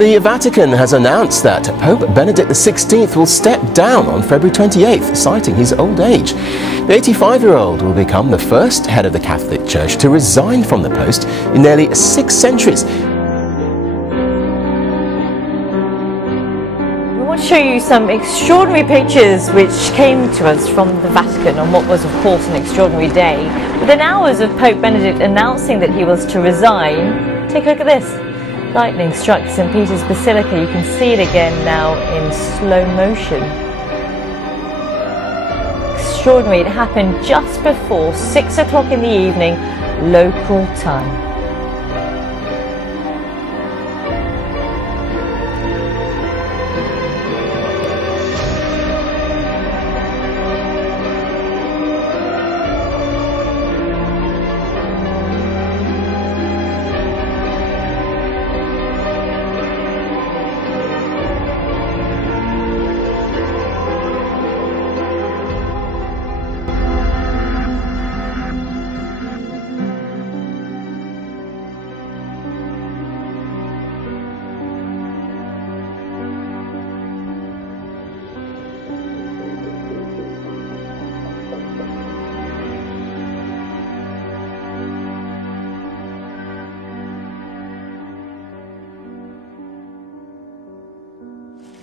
The Vatican has announced that Pope Benedict XVI will step down on February 28th, citing his old age. The 85-year-old will become the first head of the Catholic Church to resign from the post in nearly 6 centuries. We want to show you some extraordinary pictures which came to us from the Vatican on what was, of course, an extraordinary day. Within hours of Pope Benedict announcing that he was to resign, take a look at this. Lightning struck St. Peter's Basilica. You can see it again now in slow motion. Extraordinary. It happened just before 6 o'clock in the evening, local time.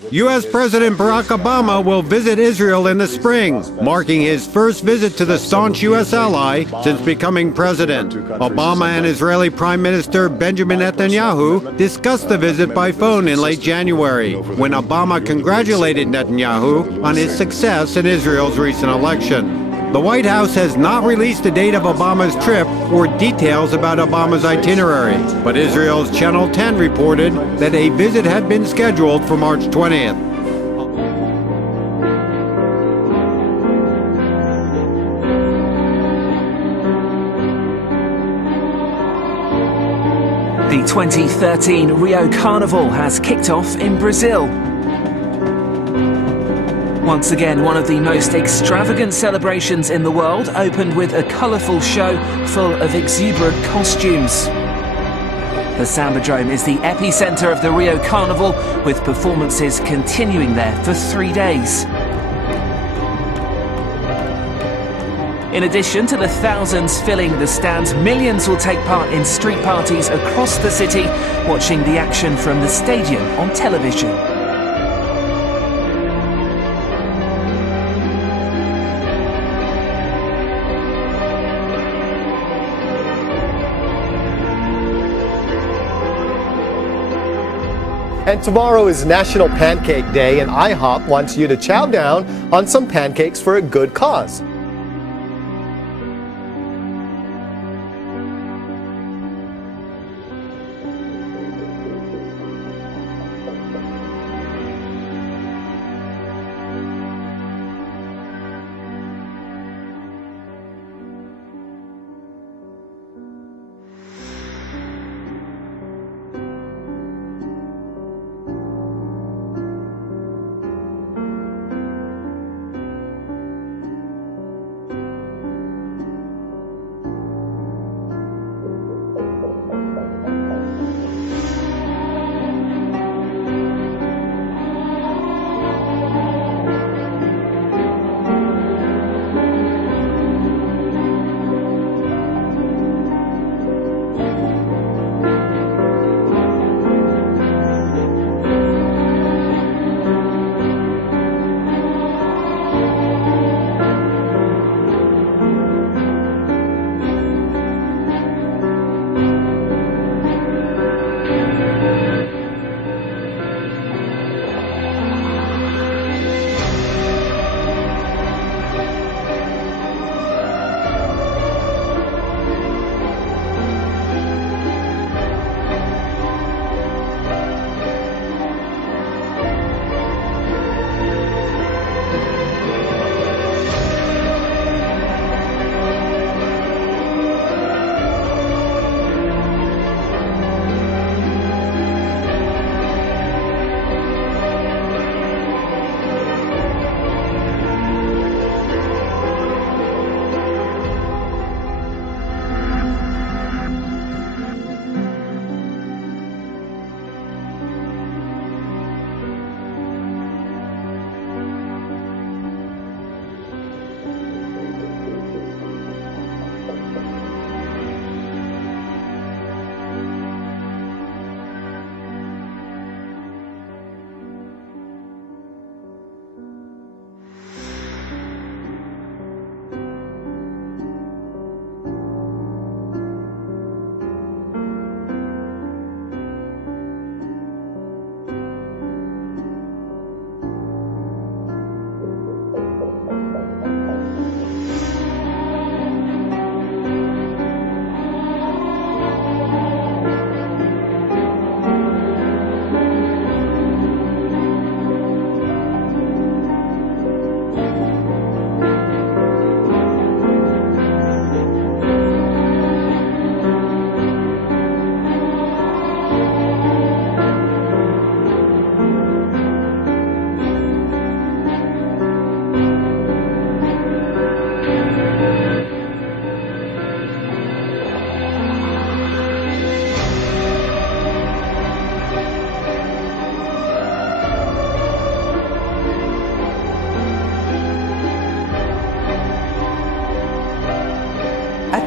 U.S. President Barack Obama will visit Israel in the spring, marking his first visit to the staunch U.S. ally since becoming president. Obama and Israeli Prime Minister Benjamin Netanyahu discussed the visit by phone in late January, when Obama congratulated Netanyahu on his success in Israel's recent election. The White House has not released the date of Obama's trip or details about Obama's itinerary, but Israel's Channel 10 reported that a visit had been scheduled for March 20th. The 2013 Rio Carnival has kicked off in Brazil. Once again, one of the most extravagant celebrations in the world opened with a colourful show full of exuberant costumes. The Sambadrome is the epicentre of the Rio Carnival, with performances continuing there for 3 days. In addition to the thousands filling the stands, millions will take part in street parties across the city, watching the action from the stadium on television. And tomorrow is National Pancake Day, and IHOP wants you to chow down on some pancakes for a good cause.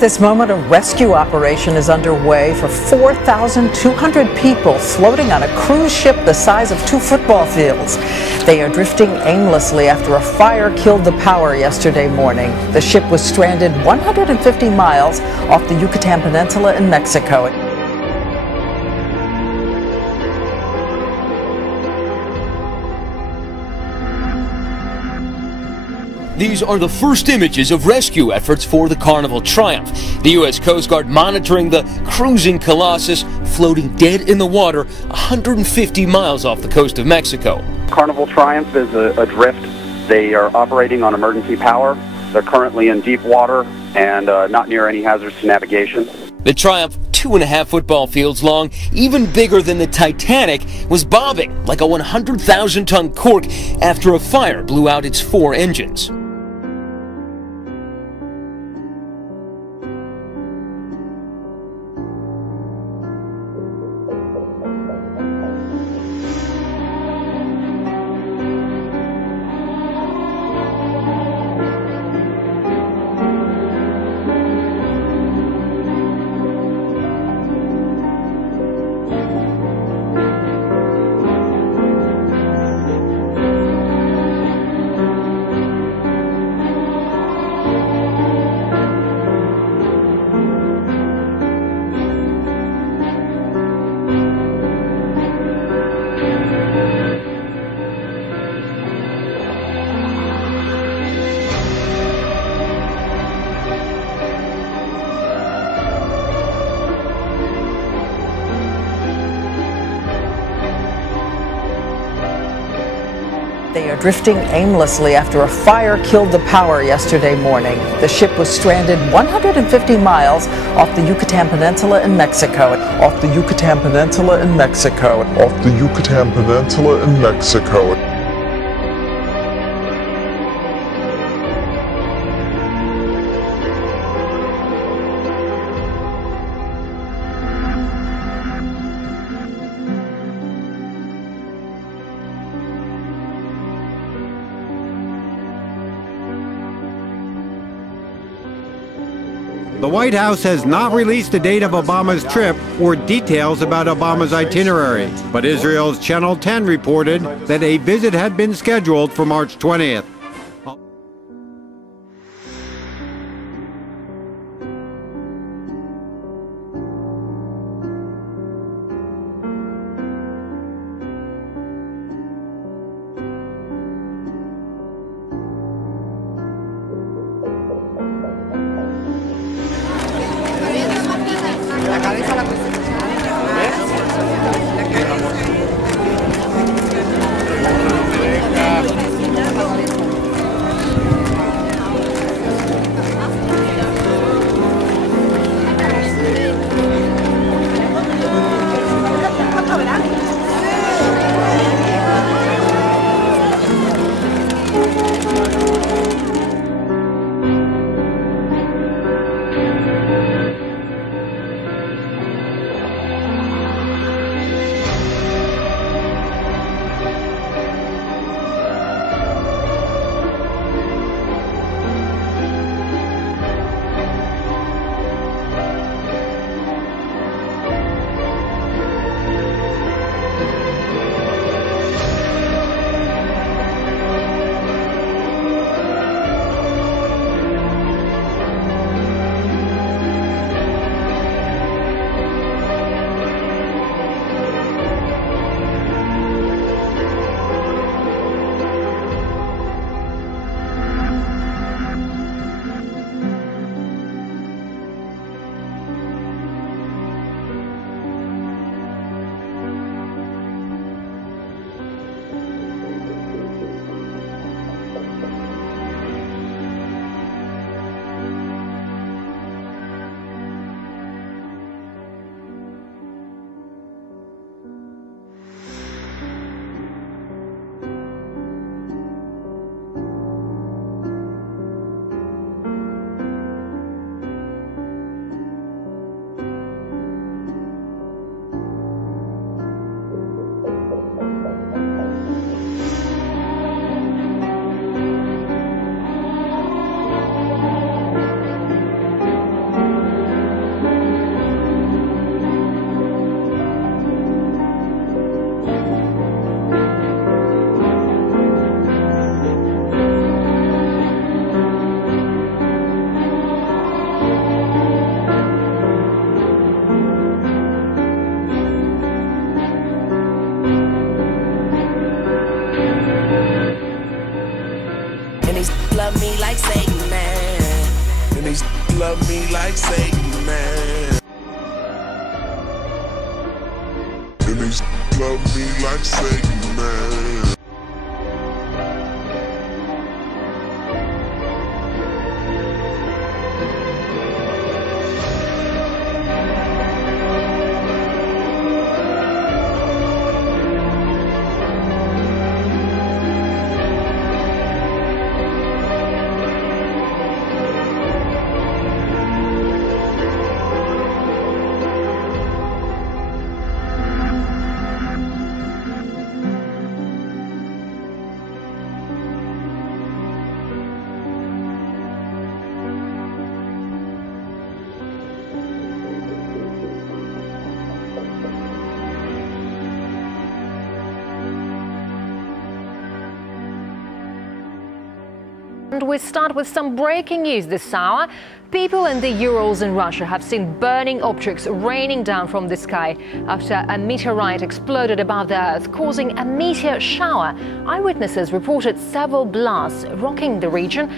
At this moment, a rescue operation is underway for 4,200 people floating on a cruise ship the size of 2 football fields. They are drifting aimlessly after a fire killed the power yesterday morning. The ship was stranded 150 miles off the Yucatan Peninsula in Mexico. These are the first images of rescue efforts for the Carnival Triumph. The U.S. Coast Guard monitoring the cruising Colossus floating dead in the water 150 miles off the coast of Mexico. Carnival Triumph is adrift. They are operating on emergency power. They're currently in deep water and not near any hazards to navigation. The Triumph, 2.5 football fields long, even bigger than the Titanic, was bobbing like a 100,000-ton cork after a fire blew out its 4 engines. They are drifting aimlessly after a fire killed the power yesterday morning. The ship was stranded 150 miles off the Yucatan Peninsula in Mexico. Off the Yucatan Peninsula in Mexico. Off the Yucatan Peninsula in Mexico. The White House has not released the date of Obama's trip or details about Obama's itinerary, but Israel's Channel 10 reported that a visit had been scheduled for March 20th. like Satan, man. And we start with some breaking news this hour. People in the Urals in Russia have seen burning objects raining down from the sky after a meteorite exploded above the Earth, causing a meteor shower. Eyewitnesses reported several blasts rocking the region.